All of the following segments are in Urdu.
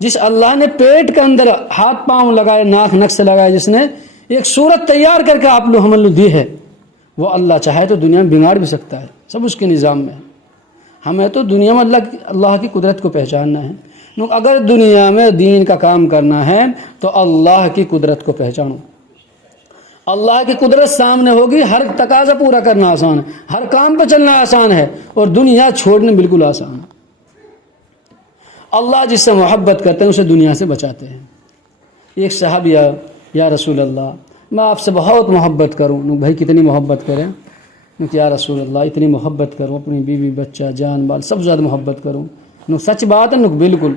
جس اللہ نے پیٹ کے اندر ہاتھ پاؤں لگائے، ناک نک سے لگائے، جس نے ایک صورت تیار کر کے آپ لوگ ہم لوگ دی ہے، وہ اللہ چاہے تو دنیا میں بگاڑ بھی سکتا ہے، سب اس کے نظام میں ہے۔ ہمیں تو دنیا میں اللہ کی قدرت کو پہچاننا ہے۔ اگر دنیا میں دین کا کام کرنا ہے تو اللہ کی قدرت کو پہچانو۔ اللہ کی قدرت سامنے ہوگی، ہر تقاضا پورا کرنا آسان ہے، ہر کام پہ چلنا آسان ہے، اور دنیا چھوڑنا بالکل آسان ہے۔ اللہ جس سے محبت کرتے ہیں اسے دنیا سے بچاتے ہیں۔ ایک صحابی یا رسول اللہ میں آپ سے بہت محبت کروں۔ بھائی کتنی محبت کریں؟ یا رسول اللہ اتنی محبت کروں، اپنی بیوی بچہ جان بال سب زیادہ محبت کروں۔ سچ بات ہے بالکل۔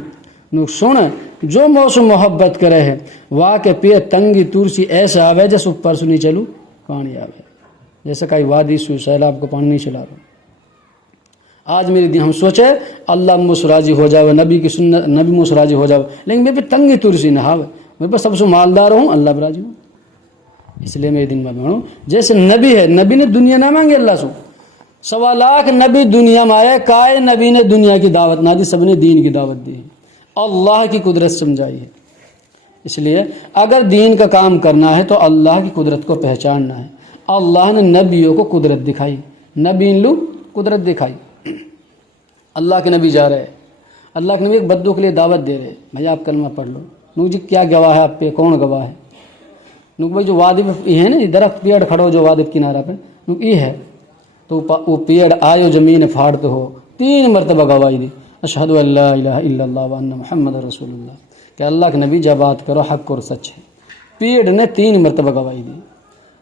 سن جو موسم محبت کرے ہے واہ کے پی تنگی ترسی ایسا آوے جیسے اوپر سے نہیں چلو پانی آوے، جیسے کئی وادی سو سیلاب کو پانی نہیں چلا رہا۔ آج میرے دن ہم سوچے اللہ مجھ سے راضی ہو جاوے، نبی کی سنت نبی مجھ سے راضی ہو جاوے، لیکن میں پہ تنگی ترسی نہ آوے، میں پہ سب سے مالدار ہوں، اللہ بھی راضی ہوں۔ اس لیے میرے دن میں بڑھوں جیسے نبی ہے، نبی نے دنیا نہ مانگی اللہ سے، 1.25 لاکھ نبی دنیا میں آئے، کائے نبی نے دنیا کی دعوت نہ دی، سب نے دین کی دعوت دی، اللہ کی قدرت سمجھائی ہے۔ اس لیے اگر دین کا کام کرنا ہے تو اللہ کی قدرت کو پہچاننا ہے۔ اللہ نے نبیوں کو قدرت دکھائی، نبی لوگ قدرت دکھائی۔ اللہ کے نبی جا رہے، اللہ کے نبی ایک بدو کے لیے دعوت دے رہے، بھائی آپ کلمہ پڑھ لو۔ نو جی کیا گواہ ہے آپ پہ؟ کون گواہ ہے؟ نو بھائی جو وادی پہ ہے نا، درخت پیڑ کھڑو جو وادی کنارہ پہ، نو یہ ہے تو وہ پیڑ آئے زمین پھاڑتے ہو، 3 مرتبہ گواہی دی، اشہد ان لا الہ الا اللہ وان محمد رسول اللہ، کہ اللہ کے نبی جب بات کرو حق اور سچ ہے۔ پیڑ نے 3 مرتبہ گواہی دی،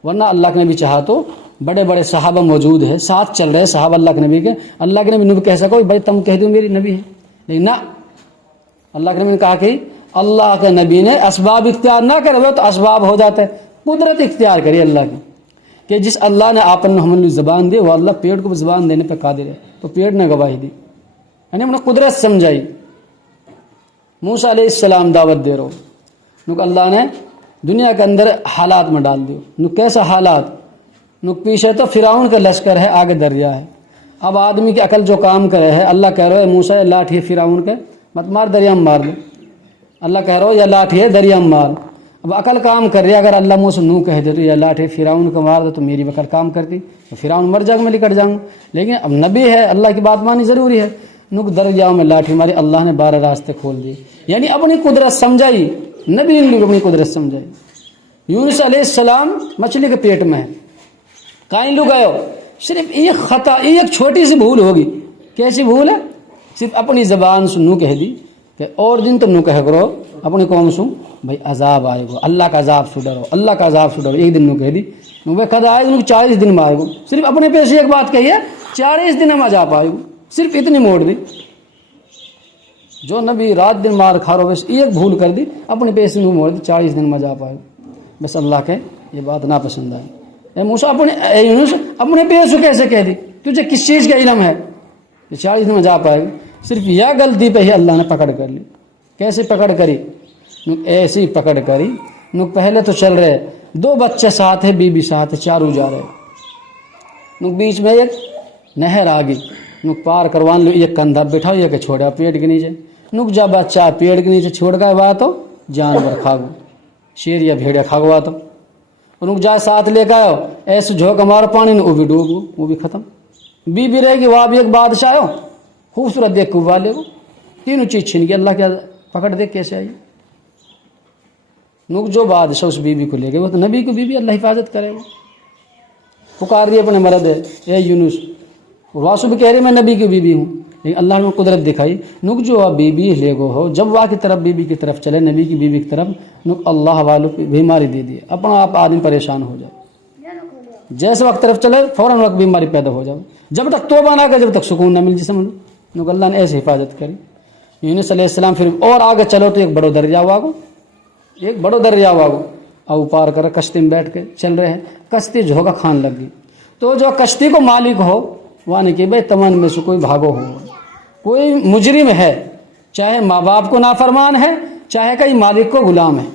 ورنہ اللہ کے نبی چاہا تو بڑے بڑے صحابہ موجود ہیں، ساتھ چل رہے صحابہ اللہ کے نبی کے، اللہ کے نبی نے کہہ سکو بھائی تم کہہ دو میری نبی ہے، لیکن نہ، اللہ کے نبی نے کہا کہ اللہ کے نبی نے اسباب اختیار نہ کرے ہوئے تو اسباب ہو جاتے، قدرت اختیار کری اللہ کی، کہ جس اللہ نے آپ محمد زبان دی وہ اللہ پیڑ کو زبان دینے پہ قادر ہے، تو پیڑ نے گواہی دی، یعنی ہم نے قدرت سمجھائی۔ موسیٰ علیہ السلام دعوت دے رہو، نو اللہ نے دنیا کے اندر حالات میں ڈال دیو، نو کیسا حالات؟ نو پیچھے تو فرعون کا لشکر ہے، آگے دریا ہے، اب آدمی کی عقل جو کام کرے ہے، اللہ کہہ رہا ہے موسیٰ لاٹھی فرعون کے مت مار، دریا میں مار دو، اللہ کہہ رہا ہو یا لاٹھی ہے دریا میں مار، اب عقل کام کر رہی ہے، اگر اللہ مجھ سے نو کہہ دے تو یا لاٹھی فرعون کو مار دو تو میری عقل کام کرتی تو فرعون مر جائے گا، میں نکٹ جاؤں، لیکن اب نبی ہے اللہ کی بات مانی ضروری ہے، نک درجاؤں میں لاٹھی ماری، اللہ نے 12 راستے کھول دیے، یعنی اپنی قدرت سمجھائی، نبی نے اپنی قدرت سمجھائی۔ یونس علیہ السلام مچھلی کے پیٹ میں ہے، کہیں لو گئے ہو، صرف ایک خطا، ایک چھوٹی سی بھول ہوگی، کیسی بھول ہے؟ صرف اپنی زبان سے نو کہہ دی کہ اور دن تم نو کہہ کرو اپنی قوم سو بھائی عذاب آئے گا، اللہ کا عذاب سے ڈرو، اللہ کا عذاب سے ڈرو، ایک دن نو کہہ دی، نو بھائی قد آئے گا 40 دن مار گو، صرف اپنے پیسے ایک بات کہی ہے 40 دن ہم عذاب آئے گا، صرف اتنی موڑ دی۔ جو نبی رات دن مار کھا رہو بس ایک بھول کر دی، اپنے پیسے نو موڑ دی، 40 دن میں عذاب آئے گا، بس اللہ کے یہ بات ناپسند آئی۔ اے موسیٰ اپنے پیسوں کیسے کہہ دی؟ تجھے کس چیز کا علم ہے؟ 40 دن میں جا پائے گا، صرف یہ غلطی پہ ہی اللہ نے پکڑ کر لی۔ کیسے پکڑ کری؟ ایسی پکڑ کری، پہلے تو چل رہے 2 بچے ساتھ ہے، بیوی ساتھ ہے، چاروں جا رہے، بیچ میں ایک نہر آ گئی، پار کروان لو، ایک کندھا بٹھاؤ ایک چھوڑا پیڑ کے نیچے، جب بچہ پیڑ کے نیچے چھوڑ گئے ہوا تو جانور کھا گو، شیر یا بھیڑیا کھا گوا تو رک جائے ساتھ لے کے آؤ، ایسے جھونک مارو پانی نے وہ بھی ڈوبو، وہ بھی ختم۔ بیوی رہے گی وہاں بھی ایک بادشاہ ہو، خوبصورت دیکھ کو والے کو، تینوں چیز چھین گئی، اللہ کیا پکڑ دے کیسے آئی؟ نک جو بادشاہ اس بیوی کو لے گئے، وہ تو نبی کو بیوی، اللہ حفاظت کرے، وہ پکار رہی اپنے مرد ہے اے یونس، واسو بھی کہہ رہے میں نبی کی بیوی ہوں، لیکن اللہ نے قدرت دکھائی، نک جو بیوی لے گو ہو، جب واہ کی طرف بیوی کی طرف چلے، نبی کی بیوی کی طرف، نک اللہ والوں کی بیماری دے دی، اپنا آپ آدمی پریشان ہو جائے، جیسے وقت طرف چلے فوراً وقت بیماری پیدا ہو جائے، جب تک توبہ نہ کرے جب تک سکون نہ مل جی، سمجھ لو، نک اللہ نے ایسے حفاظت کری۔ یونس علیہ السلام پھر اور آگے چلو تو ایک بڑو دریا ہوا گو، ایک بڑو دریا ہوا گو، او پار کر کشتی میں بیٹھ کے چل رہے ہیں، کشتی جھوکا کھان لگ گئی، تو جو کشتی کو مالک ہو وہ نہیں کہ بھائی تمن میں سے کوئی بھاگو ہو، کوئی مجرم ہے، چاہے ماں باپ کو نافرمان ہے، چاہے کئی مالک کو غلام ہے،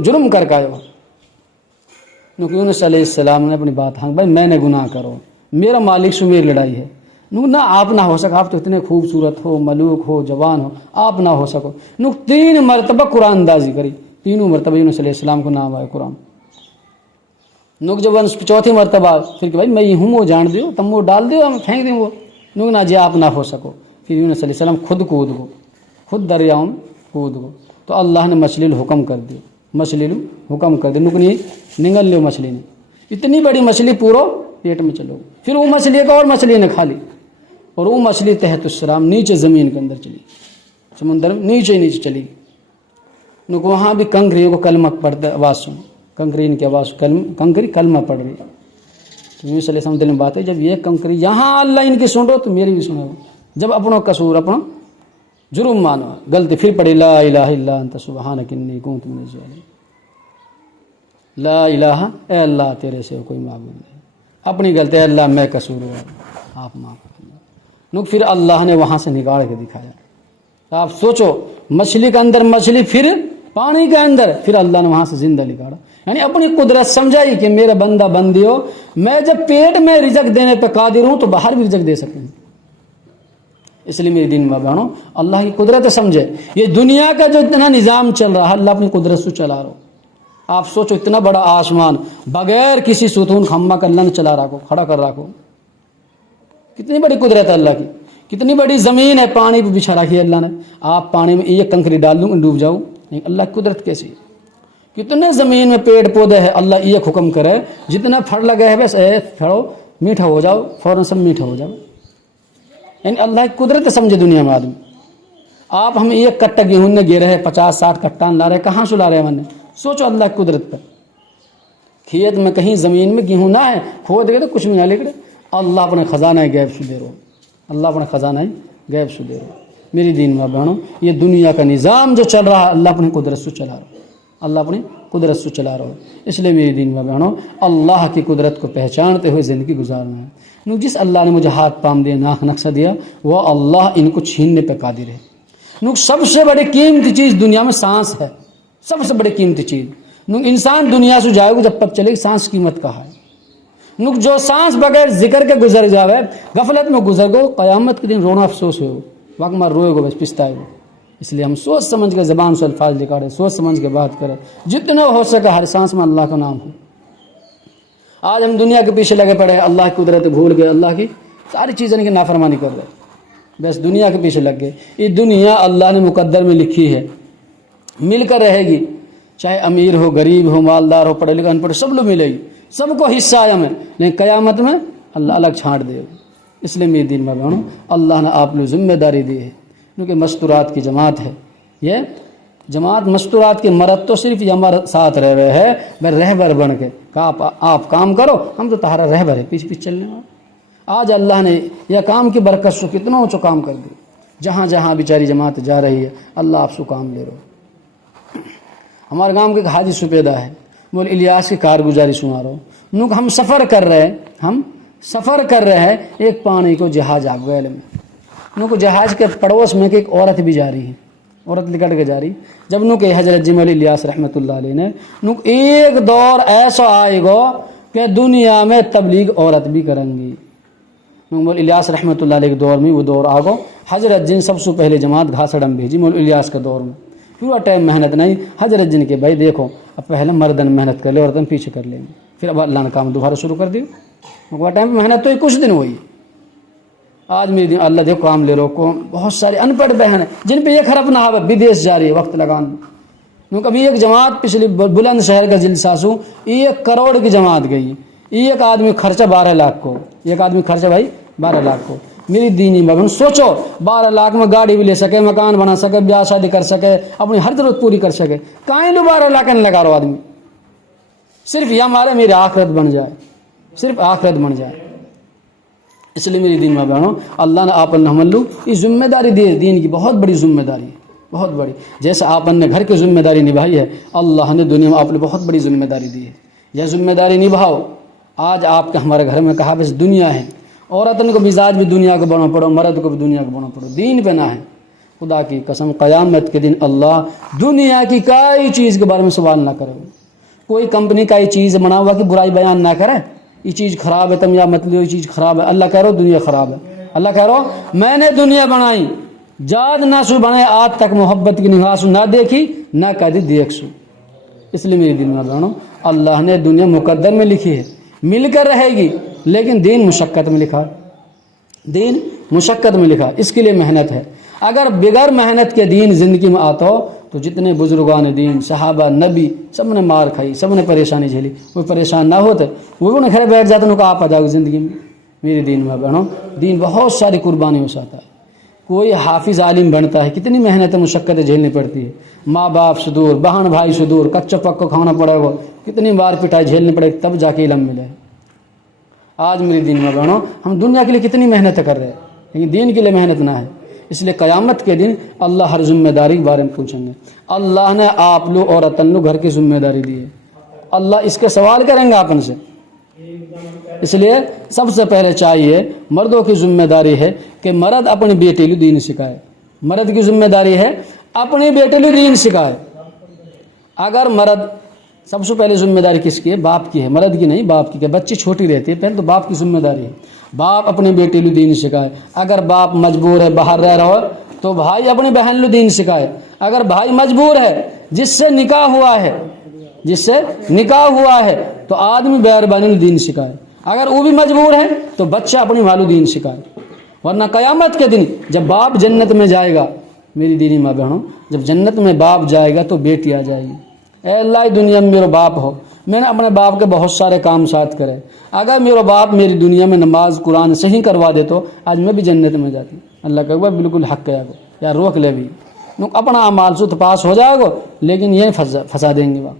جرم کر کے آئے۔ یونس علیہ السلام نے اپنی بات، ہاں بھائی میں نے گناہ کرو، میرا مالک سے میری لڑائی ہے، نہ آپ نہ ہو سکو، آپ تو اتنے خوبصورت ہو، ملوک ہو، جوان ہو، آپ نہ ہو سکو. 3 مرتبہ قرآن اندازی کری، تینوں مرتبہ یونس علیہ السلام کو نام آئے قرآن. جب چوتھی مرتبہ پھر کہ بھائی میں یہ ہوں وہ جان دیو، تم وہ ڈال دیو، ہم پھینک دیں وہ. نہ جی آپ نہ ہو سکو. پھر یونس علیہ السلام خود کود گو، خود دریاؤں کود گو. تو اللہ نے مچھلی حکم کر دی، مچھلی حکم کر دی نکنی نگل لو مچھلی نے. اتنی بڑی مچھلی پورو پیٹ میں چلو. پھر وہ مچھلی ایک اور مچھلی نے کھا لی، اور وہ مچھلی تحت السلام نیچے زمین کے اندر چلی، سمندر میں نیچے چلی. وہاں بھی کنکریوں کو کلمہ پڑھتے آواز سنو، کنکرین کی آواز، کنکری کلمہ پڑھ رہی. تو یونس علیہ السلام دل میں بات ہے، جب یہ کنکری یہاں اللہ ان کی سن رہو تو میری بھی سنو. جب اپنا قصور، اپنا جرم مانو، غلطی، پھر پڑھی لا الہ الا انت سبحانک انی کنت من الظالمین. لا الہ، اے اللہ تیرے سے کوئی معبود نہیں، اپنی غلطی، اے اللہ میں قصوروار، آپ معاف کرنا. پھر اللہ نے وہاں سے نکال کے دکھایا. آپ سوچو، مچھلی کے اندر مچھلی، پھر پانی کے اندر، پھر اللہ نے وہاں سے زندہ نکالا. یعنی اپنی قدرت سمجھائی کہ میرا بندہ بندی ہو، میں جب پیٹ میں رزق دینے پہ قادر ہوں تو باہر بھی رزق دے سکتے ہیں. اس لیے میری دین میں بہنوں، اللہ کی قدرت سمجھے. یہ دنیا کا جو اتنا نظام چل رہا ہے، اللہ اپنی قدرت سے چلا رہا. آپ سوچو، اتنا بڑا آسمان بغیر کسی ستون خمبہ کا اللہ نے چلا رکھو، کھڑا کر رکھو. کتنی بڑی قدرت ہے اللہ کی. کتنی بڑی زمین ہے، پانی پہ بچھا رکھی ہے اللہ نے. آپ پانی میں ایک کنکری ڈال دوں ڈوب جاؤ. اللہ کی قدرت کیسی ہے. کتنے زمین میں پیڑ پودے ہیں، اللہ ایک حکم کرے، جتنا پھڑ لگے ہے بس پھڑو، میٹھا ہو جاؤ، فوراً سب میٹھا ہو جاؤ. یعنی اللہ کی قدرت سمجھے دنیا میں آدمی. آپ ہم ایک کٹا گیہوں نے گے رہے، 50-60 کٹان لا رہے، کہاں سے لا رہے ہیں؟ سوچو اللہ کی قدرت پر. کھیت میں کہیں زمین میں گیہوں نہ ہے، کھود گئے تو کچھ نہیں نکلے. اللہ اپنے خزانہ غیب سے دے رہو، اللہ اپنے خزانہ غیب سے دے رہو. میری دین میں بہنوں، یہ دنیا کا نظام جو چل رہا ہے، اللہ اپنی قدرت سے چلا رہا، اللہ اپنی قدرت سے چلا رہا. اس لیے میری دین میں بہنوں، اللہ کی قدرت کو پہچانتے ہوئے زندگی گزارنا ہے. جس اللہ نے مجھے ہاتھ پام دیا، ناک نقشہ دیا، وہ اللہ ان کو چھیننے پہ قادر ہے. سب سے بڑی قیمتی چیز دنیا میں سانس ہے، سب سے بڑی قیمتی چیز. انسان دنیا سے جائے گا جب پتہ چلے کہ سانس قیمت کہاں ہے. جو سانس بغیر ذکر کے گزر جاوے، غفلت میں گزر گو، قیامت کے دن رونا افسوس ہو، وقت مار روئے گو، بس پچھتائے گو. اس لیے ہم سوچ سمجھ کے زبان سے الفاظ نکالے، سوچ سمجھ کے بات کریں، جتنا ہو سکے ہر سانس میں اللہ کا نام ہو. آج ہم دنیا کے پیچھے لگے پڑے، اللہ کی قدرت بھول گئے، اللہ کی ساری چیزیں کی نافرمانی کر رہے، بس دنیا کے پیچھے لگ گئے. یہ دنیا اللہ نے مقدر میں لکھی ہے، مل کر رہے گی. چاہے امیر ہو، غریب ہو، مالدار ہو، پڑھے لکھے ان پڑھے، سب لوگ ملے گی، سب کو حصہ آیا میں. لیکن قیامت میں اللہ الگ چھانٹ دے گا. اس لیے میری دین میں بہنوں، اللہ نے آپ نے ذمہ داری دی ہے، کیونکہ مستورات کی جماعت ہے. یہ جماعت مستورات کے مرد تو صرف یہ ہمارے ساتھ رہ رہے ہیں، میں رہبر بن کے کہا آپ کام کرو، ہم تو تمہارا رہبر ہے، پیچھے پیچھے چلنے والا. آج اللہ نے یہ کام کی برکت سے کتنا اونچا کام کر دی. جہاں جہاں بیچاری جماعت جا رہی ہے، اللہ آپ سے کام لے رہو. ہمارے گاؤں کے ایک حاجی سپیدہ ہے، بول الیاس کی کارگزاری سنا رہا ہوں. ہم سفر کر رہے ہیں، ایک پانی کو جہاز آ گئے میں. جہاز کے پڑوس میں ایک عورت بھی جا رہی ہے، عورت نکل کے جا رہی. جب کہ حضرت جمع الیاس رحمۃ اللہ علیہ نے ایک دور ایسا آئے گا کہ دنیا میں تبلیغ عورت بھی کریں گی. مول الیاس رحمۃ اللہ علیہ کے دور میں وہ دور آ گو. حضرت جن سب سے پہلے جماعت گھاسڑم بھیجی مول الیاس کے دور میں. پورا ٹائم محنت نہیں. حضرت جن کے بھائی دیکھو، اب پہلے مردن محنت کر لے، عورتن پیچھے کر لیں گے. پھر اب اللہ نے کام دوبارہ شروع کر دیا. وہ ٹائم محنت تو کچھ دن ہوئی. آج میرے دن اللہ دیکھو کام لے رہو. بہت سارے ان پڑھ بہن ہیں جن پہ ایک حرف نہ ہو، بدیش جاری ہے، وقت لگان. کبھی ایک جماعت پچھلی بلند شہر کا جلسہ سو 1 کروڑ کی جماعت گئی. ایک آدمی خرچہ 12 لاکھ کو، ایک آدمی خرچہ بھائی 12 لاکھ کو. میری دینی مگن سوچو، 12 لاکھ میں گاڑی بھی لے سکے، مکان بنا سکے، بیاہ شادی کر سکے، اپنی ہر ضرورت پوری کر سکے. کہیں لو 12 لاکھ لگا رہو آدمی. صرف یہ ہمارے میری آخرت بن جائے، صرف آخرت بن جائے. اس لیے میری دین میں بہنوں، اللہ نے آپ نے یہ ذمہ داری دی ہے، دین کی بہت بڑی ذمہ داری، بہت بڑی. جیسے آپ نے گھر کی ذمہ داری نبھائی ہے، اللہ نے دنیا میں آپ نے بہت بڑی ذمہ داری دی ہے. یہ ذمہ داری نبھاؤ. آج آپ کے ہمارے گھر میں کہا بس دنیا ہے، عورتن کو مزاج بھی دنیا کو بنا پڑو، مرد کو بھی دنیا کو بنا پڑو، دین پہ نہ ہے. خدا کی قسم قیامت کے دن اللہ دنیا کی کوئی چیز کے بارے میں سوال نہ کرے. کوئی کمپنی کا یہ چیز بنا ہوا کہ برائی بیان نہ کرے، یہ چیز خراب ہے تم یا مت لو، یہ چیز خراب ہے. اللہ کہہ رہو دنیا خراب ہے. اللہ کہہ رہا ہو میں نے دنیا بنائی جاد نہ سو بنائے آج تک محبت کی نگاہ سو نہ دیکھی نہ کدی دیکھ سو. اس لیے میری دین میں بہنوں اللہ نے دنیا مقدر میں لکھی ہے مل کر رہے گی لیکن دین مشقت میں لکھا دین مشقت میں لکھا اس کے لیے محنت ہے. اگر بغیر محنت کے دین زندگی میں آتا ہو تو جتنے بزرگان دین صحابہ نبی سب نے مار کھائی سب نے پریشانی جھیلی وہ پریشان نہ ہوتے وہ بھی گھر بیٹھ جاتے ان کو آپ آ جاؤ زندگی میں. میری دین میں بہنوں دین بہت ساری قربانی ہو سکتا ہے. کوئی حافظ عالم بنتا ہے کتنی محنت مشقتیں جھیلنی پڑتی ہے ماں باپ سے دور بہن بھائی سے دور کچا پکا کھانا پڑے گا کتنی بار پٹائی جھیلنی پڑے گی تب جا کے علم ملے. آج میری دین میں بہنوں ہم دنیا کے لیے کتنی محنت کر رہے ہیں لیکن دین کے لیے محنت نہ ہے. اس لیے قیامت کے دن اللہ ہر ذمہ داری کے بارے میں پوچھیں گے. اللہ نے آپ لو اور اتن گھر کی ذمہ داری دی ہے اللہ اس کے سوال کریں گے اپن سے. اس لیے سب سے پہلے چاہیے مردوں کی ذمہ داری ہے کہ مرد اپنی بیٹی کو دین سکھائے. مرد کی ذمہ داری ہے اپنی بیٹی کو دین سکھائے. اگر مرد سب سے پہلے ذمہ داری کس کی ہے باپ کی ہے مرد کی نہیں باپ کی کہ بچی چھوٹی رہتی ہے پہلے تو باپ کی ذمہ داری ہے باپ اپنی بیٹی کو دین سکھائے. اگر باپ مجبور ہے باہر رہ رہا ہو تو بھائی اپنی بہن کو دین سکھائے. اگر بھائی مجبور ہے جس سے نکاح ہوا ہے تو آدمی بیربانی دین سکھائے. اگر وہ بھی مجبور ہے تو بچہ اپنی مالو دین سکھائے. ورنہ قیامت کے دن جب باپ جنت میں جائے گا میری دینی ماں بہنوں جب جنت میں باپ جائے گا تو بیٹی آ جائے گی اے اللہ دنیا میں میرا باپ ہو میں نے اپنے باپ کے بہت سارے کام ساتھ کرے اگر میرا باپ میری دنیا میں نماز قرآن صحیح کروا دے تو آج میں بھی جنت میں جاتی. اللہ کہے بالکل حق کہے گا یا روک لے بھی اپنا اعمال سے تو پاس ہو جائے گا لیکن یہ پھنسا دیں گے وہاں.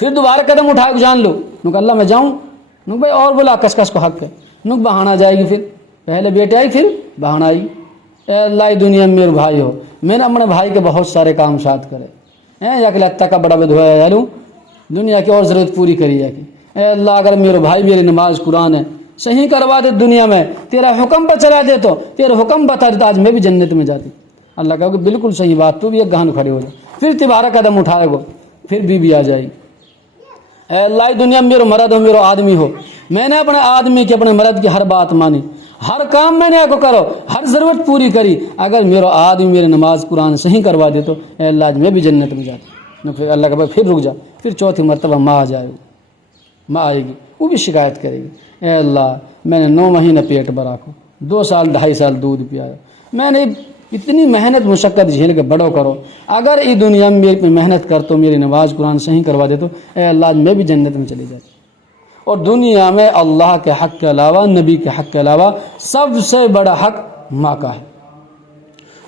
پھر دوبارہ قدم اٹھا کے جان لو اللہ میں جاؤں بھائی اور بولا کس کو حق ہے بہانا جائے گی. پھر پہلے بیٹے آئی پھر بہانا آئی. اے اللہ دنیا میں میرے بھائی ہو میں نے اپنے بھائی کے بہت سارے کام ساتھ کرے یا کہ لتا کا بڑا بدھویا لوں دنیا کی اور ضرورت پوری کری ہے کہ اے اللہ اگر میرے بھائی میری نماز قرآن ہے صحیح کروا دے دنیا میں تیرا حکم پر چلا دے تو تیرا حکم بتا دے تو آج میں بھی جنت میں جاتی. اللہ کہا کہ بالکل صحیح بات تو بھی ایک گہن کھڑے ہو جائے. پھر تبارہ قدم اٹھائے گا پھر بھی آ جائے گی. اے اللہ دنیا میں میرا مرد ہو میرا آدمی ہو میں نے اپنے آدمی کی اپنے مرد کی ہر بات مانی ہر کام میں نے کو کرو ہر ضرورت پوری کری اگر میرا آدمی میری نماز قرآن صحیح کروا دے تو اے اللہ آج میں بھی جنت میں جاتی. پھر اللہ کا پھر رک جا پھر چوتھی مرتبہ ماں آئے گی وہ بھی شکایت کرے گی اے اللہ میں نے 9 مہینے پیٹ بھرا کو 2 سال 2.5 سال دودھ پیا میں نے اتنی محنت مشقت جھیل کے بڑو کرو اگر یہ دنیا میں محنت کر تو میری نماز قرآن صحیح کروا دے تو اے اللہ آج میں بھی جنت میں چلی جاتی. اور دنیا میں اللہ کے حق کے علاوہ نبی کے حق کے علاوہ سب سے بڑا حق ماں کا ہے.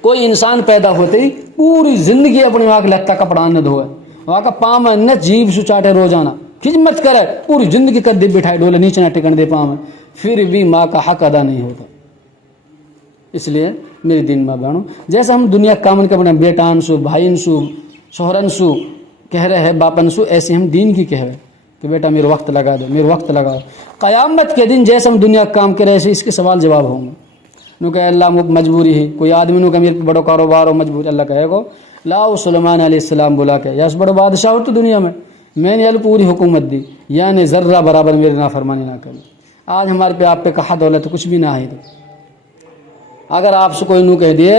کوئی انسان پیدا ہوتے ہی پوری زندگی اپنی ماں کے لتا کپڑا نہ دھوئے وہاں کا پاؤں میں نہ جیب سے چاٹے روزانہ خدمت کرے پوری زندگی کر دے بٹھائے ڈولے نیچے نہ ٹکن دے پاؤں میں پھر بھی ماں کا حق ادا نہیں ہوتا. اس لیے میری دین ماں بہنوں جیسے ہم دنیا کامن کے اپنے بیٹان سو بھائین سو شوہرن سو کہہ رہے ہیں باپن سو ایسے ہم دین کی کہہ رہے کہ بیٹا میرے وقت لگا دو میرے وقت لگا دو. قیامت کے دن جیسے ہم دنیا کام کرے ایسے اس کے سوال جواب ہوں گے. نو کہ اللہ مجبوری ہے کوئی آدمی نو کہ میرے بڑا کاروبار ہو مجبوری اللہ کہے گو لاؤ سلیمان علیہ السلام بلا کے یس بڑا بادشاہ ہو تو دنیا میں نے پوری حکومت دی یعنی ذرہ برابر میری نافرمانی نہ کرے. آج ہمارے پہ آپ پہ کہا دولت کچھ بھی نہ ہے. اگر آپ سے کوئی نو کہہ دیے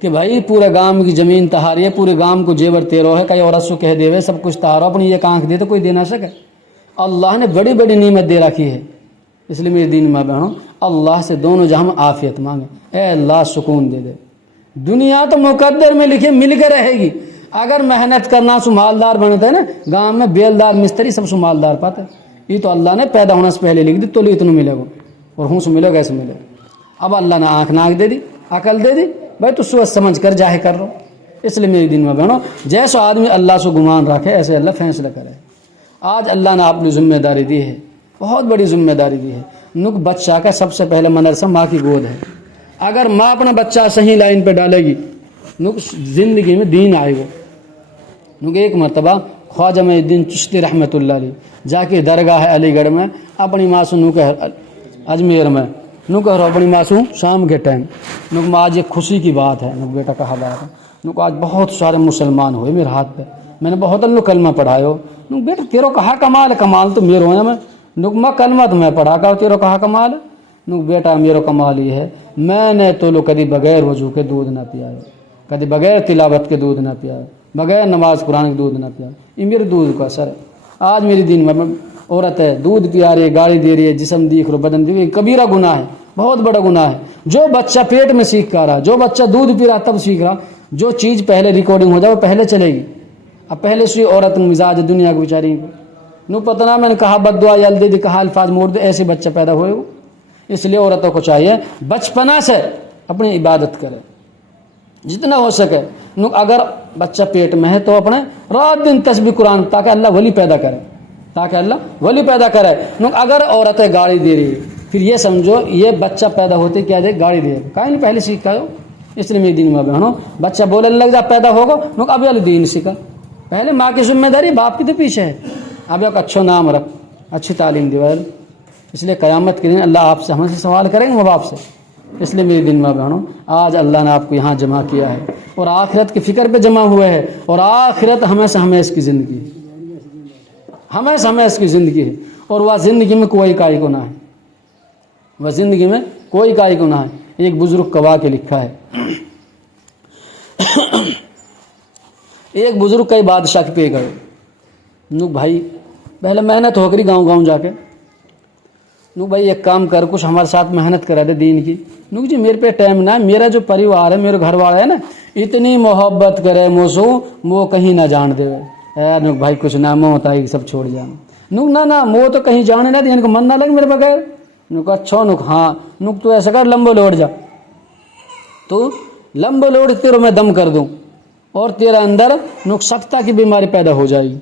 کہ بھائی پورے گام کی زمین تہاری ہے پورے گام کو زیور تیرو ہے کئی عورت سے کہہ دے سب کچھ تہارو اپنی یہ آنکھ دے تو کوئی دے نہ سکے. اللہ نے بڑی بڑی نعمت دے رکھی ہے. اس لیے میری دین ماں بہنوں اللہ سے دونوں جہاں عافیت مانگے اے اللہ سکون دے دے. دنیا تو مقدر میں لکھے مل کے رہے گی اگر محنت کرنا سو مالدار بنتا ہے نا گاؤں میں بیلدار مستری سب سے مالدار پاتے یہ تو اللہ نے پیدا ہونے سے پہلے لکھ دی تو اتنا ملے گا اور ہوں سے ملے گا ایسے ملے گا. اب اللہ نے آنکھ ناک دے دی عقل دے دی بھائی تو سوچ سمجھ کر جاہے کر رہو. اس لیے میری دین میں بہنوں جیسے آدمی اللہ سے گمان رکھے ایسے اللہ فیصلہ کرے. آج اللہ نے آپ نے ذمہ داری دی ہے بہت بڑی ذمہ داری دی ہے. نک بچہ کا سب سے پہلے مدرسہ ماں کی گود ہے. اگر ماں اپنا بچہ صحیح لائن پہ ڈالے گی نک زندگی میں دین آئے گا. نک ایک مرتبہ خواجہ معین الدین چشتی رحمۃ اللہ علیہ جا کے درگاہ ہے علی گڑھ میں اپنی ماں سے نک اجمیر میں نک اپنی ماں سے شام کے ٹائم نک ماں آج ایک خوشی کی بات ہے نک بیٹا کہا بات ہے نک آج بہت سارے مسلمان ہوئے میرے ہاتھ پہ میں نے بہت اللہ کلمہ پڑھائے ہو بیٹا تیرو کہا کمال ہے کمال تو میرے ہونا میں نک ماں کلمہ تو میں پڑھا کر تیرو کہا کمال ہے بیٹا میرا کمال یہ ہے میں نے تو لو کدی بغیر وضو کے دودھ نہ پیا کدی بغیر تلاوت کے دودھ نہ پیا بغیر نماز قرآن کے دودھ نہ پیا یہ میرے دودھ کا اثر ہے. آج میری دین میں عورت ہے دودھ پیا رہی ہے گاڑی دے رہی ہے جسم دیکھ رہا بدن دیکھ رہا کبیرہ گناہ ہے بہت بڑا گناہ ہے. جو بچہ پیٹ میں سیکھ کر رہا جو بچہ دودھ پی رہا تب سیکھ رہا جو چیز پہلے ریکارڈنگ ہو جائے وہ پہلے چلے گی. اب پہلے سے عورت مزاج دنیا کی بیچاری نو پتہ نہ میں نے کہا بد دعا جلدی دی کہا الفاظ موڑ دے ایسے بچہ پیدا ہوئے وہ. اس لیے عورتوں کو چاہیے بچپنا سے اپنی عبادت کرے جتنا ہو سکے. اگر بچہ پیٹ میں ہے تو اپنے رات دن تسبیح قرآن تاکہ اللہ ولی پیدا کرے اگر عورتیں گاڑی دے رہی پھر یہ سمجھو یہ بچہ پیدا ہوتے کیا دے گاڑی دے کہیں نہیں پہلے سیکھا ہو. اس لیے میری دین میں بہنوں بچہ بولنے لگ جا پیدا ہوگا اب یہ دین سیکھا پہلے ماں کی ذمہ داری باپ کی تو پیچھے ہے. اب ایک اچھا نام رکھ اچھی تعلیم دے. اس لیے قیامت کے دن اللہ آپ سے ہم سے سوال کریں گے ماں باپ سے. اس لیے میری دن میں بہنوں آج اللہ نے آپ کو یہاں جمع کیا ہے اور آخرت کی فکر پہ جمع ہوئے ہے اور آخرت ہمیشہ کی زندگی ہے ہمیشہ کی زندگی ہے. اور وہ زندگی میں کوئی کائی کو نہ ہے وہ زندگی میں کوئی کائی کو نہ ہے. ایک بزرگ کوا کے لکھا ہے ایک بزرگ کئی بادشاہ کے پہ گئے بھائی پہلے محنت ہو کری گاؤں جا کے بھائی ایک کام کر کچھ ہمارے ساتھ محنت کرا دے دین کی. جی میرے پہ ٹائم نہ میرا جو پریوار ہے میرے گھر والا ہے نا اتنی محبت کرے موسو وہ کہیں نہ جان دے بھائی کچھ نام ہوتا ہے سب چھوڑ جانا نہ وہ تو کہیں جانے نہ دے من نہ لگے میرے بغیر. اچھا ہاں تو ایسا کر لمبو لوٹ جا تو لمبو لوٹ تیرے میں دم کر دوں اور تیرے اندر سکتا کی بیماری پیدا ہو جائے گی.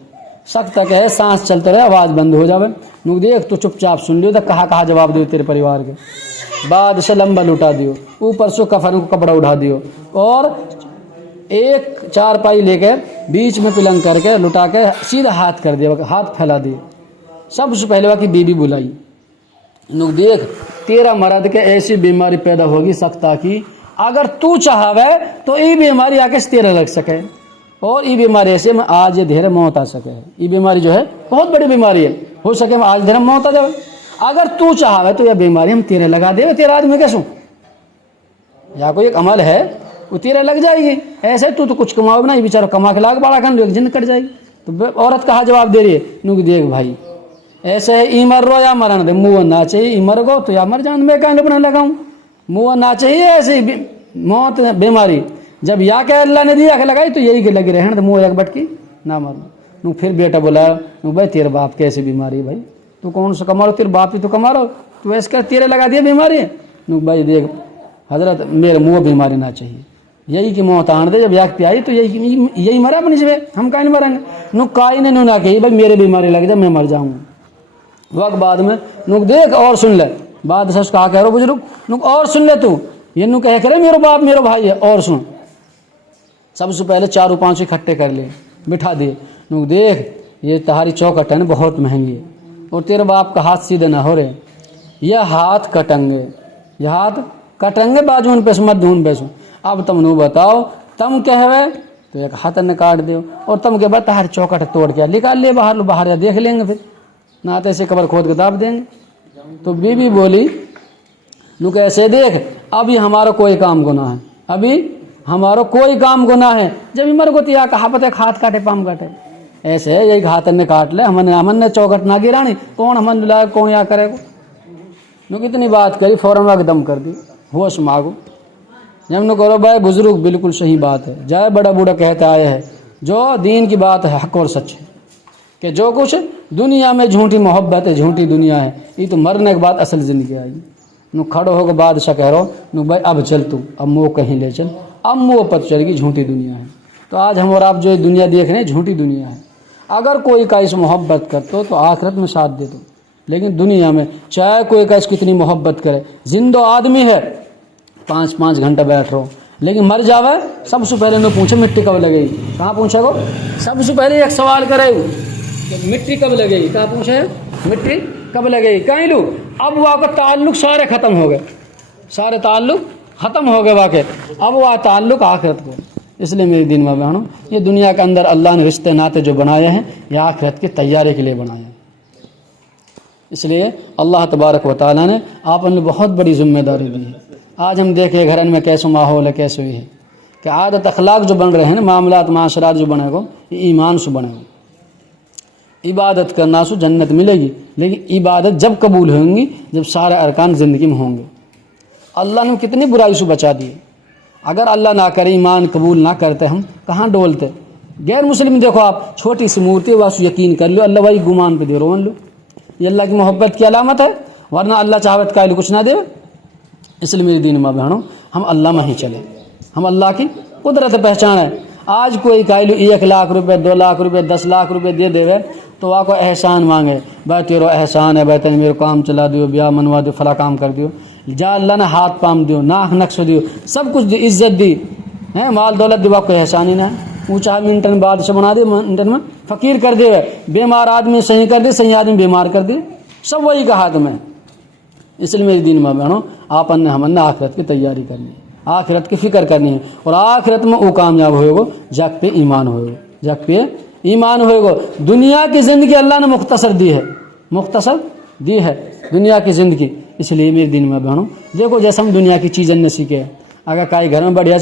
سکتا کہ ہے سانس چلتے رہے آواز بند ہو جاوے دیکھ تو چپ چاپ سن لیو تو کہا جواب دیو تیرے پریوار کے بعد سے لمبا لٹا دیو اوپر سے کفن کو کپڑا اٹھا دیو اور ایک چار پائی لے کے بیچ میں پلنگ کر کے لٹا کے سیدھا ہاتھ کر دیا ہاتھ پھیلا دیے. سب سے پہلے کی بیوی بلائی دیکھ تیرا مرد کے ایسی بیماری پیدا ہوگی سکتا کی اگر تو چاہوے تو یہ بیماری آ کے تیرے لگ سکے اور یہ بیماری ایسے میں آج یہ دھیرے موت آ سکے. یہ بیماری جو ہے بہت بڑی بیماری ہے ہو سکے میں آج دھیرے موت آ جائے. اگر تو چاہوے تو یہ بیماری ہم تیرے لگا دے تیرا آدمی کیسوں یا کوئی ایک عمل ہے وہ تیرے لگ جائے گی. ایسے تو کچھ کماؤ نا یہ بیچارہ کما کے لاگ بڑا کر لو جن کٹ جائے گی. تو عورت کہا جواب دے رہی ہے دیکھ بھائی ایسے ای مر رو یا مرن دے منہ نہ چاہیے ای مر گو تو یا مر جان میں کہیں اپنے لگاؤں منہ نہ چاہیے ایسے موت بیماری جب یا کہ اللہ نے دیا کہ لگائی تو یہی کہ لگی رہے تو منہ ایک بٹکی نہ مرنا. پھر بیٹا بولا بھائی تیرے باپ کیسی بیماری بھائی تو کون سا کما رہو تیرے باپ ہی تو کما رہو تو ایسے کر تیرے لگا دیا بیماری ہے. بھائی دیکھ حضرت میرے منہ بیماری نہ چاہیے یہی کہ موت آن دے جب یا پہ آئی تو یہی مرے اپنی جگہ ہم کہیں نہیں مریں گے. کائی نے نہ کہی بھائی میرے بیماری لگ جائے میں مر جاؤں وقت بعد میں دیکھ اور سن لے بعد سے کہا کہہ رہو بزرگ اور سن لے تو یہ کہہ کرے میرا باپ میرا بھائی ہے اور سن. سب سے پہلے 4 5 اکٹھے کر لیے بٹھا دیے دیکھ یہ تہاری چوکٹ ہے نا بہت مہنگی ہے اور تیرے باپ کا ہاتھ سیدھے نہ ہو رہے یہ ہاتھ کٹیں گے بازون پہ مت دھون پیسوں. اب تم بتاؤ تم کہوے تو ایک ہاتھ نے کاٹ دیو اور تم کے بعد تہاری چوکٹ توڑ کے نکال لے باہر یا دیکھ لیں گے پھر نہ آتے سے قبر کھود کتاب دیں گے. تو بیوی بولی ایسے دیکھ ابھی ہمارا کوئی کام گناہ ہے ابھی ہمارا کوئی کام گناہ ہے جب مر کو تیا کہا پتہ ہاتھ کاٹے پام کاٹے ایسے ہے یہی ہاتھ نے کاٹ لے ہمن نے چوکٹ نہ گرانی کون ہمن لائے کون یا کرے گا. اتنی بات کری فوراً واقع دم کر دی ہوش ماگو جب کرو بھائی بزرگ بالکل صحیح بات ہے جائے بڑا بوڑھا کہتے آئے ہے جو دین کی بات ہے حق اور سچ ہے کہ جو کچھ دنیا میں جھوٹی محبت ہے جھوٹی دنیا ہے یہ تو مرنے کے بعد اصل زندگی آئے گی. کھڑو ہو کے بادشاہ کہہ رہو بھائی اب چل تو اب منہ کہیں لے چل اب منہ پتہ چلے گی جھوٹی دنیا ہے. تو آج ہم اور آپ جو دنیا دیکھ رہے ہیں جھوٹی دنیا ہے. اگر کوئی کا اس محبت کرتے تو آخرت میں ساتھ دے دو لیکن دنیا میں چاہے کوئی کا اس کتنی محبت کرے زندہ آدمی ہے 5 گھنٹہ بیٹھ رہو لیکن مر جاوے سب سے پہلے انہیں پوچھے مٹی کب لگے گی کہاں پوچھے گو سب سے پہلے ایک سوال کرے مٹی کب لگے گی کہاں پوچھے مٹی کب لگے گی کہیں لو اب وہ کا تعلق سارے ختم ہو گئے سارے تعلق ختم ہو گئے واقع اب وہ تعلق آخرت کو. اس لیے میری دین میں بہنوں یہ دنیا کے اندر اللہ نے رشتے ناطے جو بنائے ہیں یہ آخرت کی تیاری کے لیے بنائے ہیں. اس لیے اللہ تبارک و تعالیٰ نے آپ نے بہت بڑی ذمہ داری دی ہے. آج ہم دیکھیں گھرن میں کیسا ماحول ہے، کیسے ہوئی ہے کہ عادت اخلاق جو بن رہے ہیں نا، معاملات معاشرات جو بنے گو، یہ ایمان سے بنے گو. عبادت کرنا سو جنت ملے گی، لیکن عبادت جب قبول ہوں گی جب سارے ارکان زندگی میں ہوں گے. اللہ نے کتنی برائی سے بچا دی. اگر اللہ نہ کرے ایمان قبول نہ کرتے ہم کہاں ڈولتے. غیر مسلم دیکھو آپ، چھوٹی سی مورتی واسو یقین کر لو اللہ بھائی گمان پہ دے رون لو، یہ اللہ کی محبت کی علامت ہے، ورنہ اللہ چاہت کا کچھ نہ دے. اس لیے میری دین ماں بہنوں، ہم اللہ میں ہی چلیں، ہم اللہ کی قدرت پہچان ہے. آج کوئی کہلو 1 لاکھ روپے 2 لاکھ روپے 10 لاکھ روپے دے دے تو آپ کو احسان مانگے، بھائی تیرو احسان ہے، بھائی تین میرے کام چلا دیو، بیاہ منوا دیو، فلاں کام کر دیو. جا اللہ نے ہاتھ پام دیو، ناک نقش دیو، سب کچھ دی، عزت دی ہے، مال دولت دیو، آپ کو احسان ہی نہ ہے. اونچا منٹن بادشاہ بنا دے، منٹن میں فقیر کر دے، بیمار آدمی صحیح کر دے، صحیح آدمی بیمار کر دے، سب وہی کا ہاتھ میں. اس لیے میری دین ماں بہنوں، آپ نے ہم نے آخرت کی تیاری کرنی ہے، آخرت کی فکر کرنی ہے. اور آخرت میں وہ کامیاب ہوئے گو جگ پہ ایمان ہوئے گو، جگ پہ ایمان ہوئے گو. دنیا کی زندگی اللہ نے مختصر دی ہے، مختصر دی ہے دنیا کی زندگی. اس لیے میری دین میں بہنوں دیکھو، جیسے ہم دنیا کی چیزیں نہ سیکھے، اگر کئی گھر میں بڑھیا